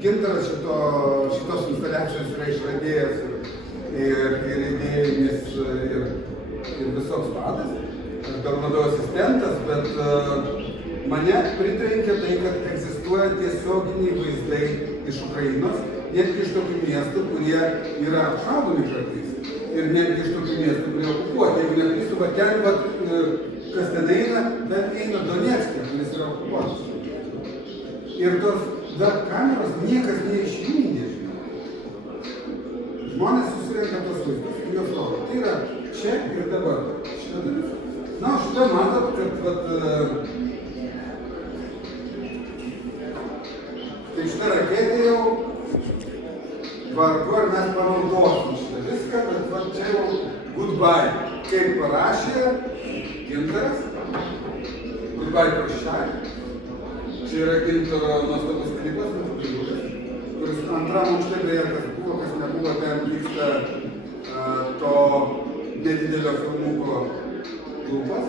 Gintaras šitos instaliacijos yra išradėjas ir idėjinis ir visoks vadas, gal labiau asistentas, bet mane pritrenkė tai, kad egzistuoja tiesioginiai vaizdai iš Ukrainos, netgi iš tokių miestų, kurie yra apšaudomi kartais. Ir netgi iš tokių miestų, kurie okupuoti. Jeigu neklystu, va ten, kas ten eina, bet eina Donecke, kuris yra okupuotas. Ir tos dar kameros niekas neišjungė. Žmonės susirenka tos vaizdus ir jos rodo. Tai yra čia ir dabar. Šitą dalis. Na, šitą matot, kad tai šitą raketę jau vargu ar mes panaudosim šitą viską, bet čia jau goodbye. Kaip parašė Gintaras, goodbye prašai. Čia yra Gintaro nuostabus klipas, kuris antram aukšte beje, kas buvo, kas nebuvo, ten vyksta to nedidelio filmuko klubas.